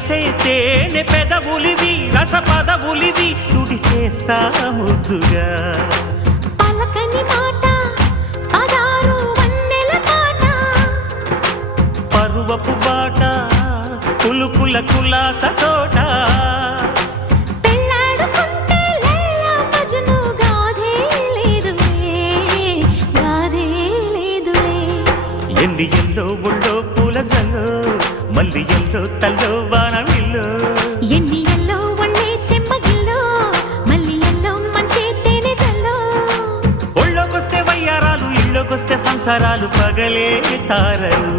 చేసే తేనె పెదవులివి రస పదవులివి తుడి చేస్తా ముద్దుగా పలకని మాట పదారు వన్నెల పాట పరువపు బాట కులుకుల కులాస తోట పెళ్ళాడుకుంటే లైలా మజ్ను గాథే లేదులే ఎండి ఎల్లో ఒళ్ళో పూల జల్లో మల్లి ఎల్లో తల్లో వానవిల్లో ఎన్ని ఎల్లో ఒళ్ళే చెమ్మగిల్లో మల్లి ఎల్లో మంచి తేనె జల్లో ఒళ్ళోకొస్తే వయ్యారాలు ఇళ్ళోకొస్తే సంసారాలు పగలే తారలు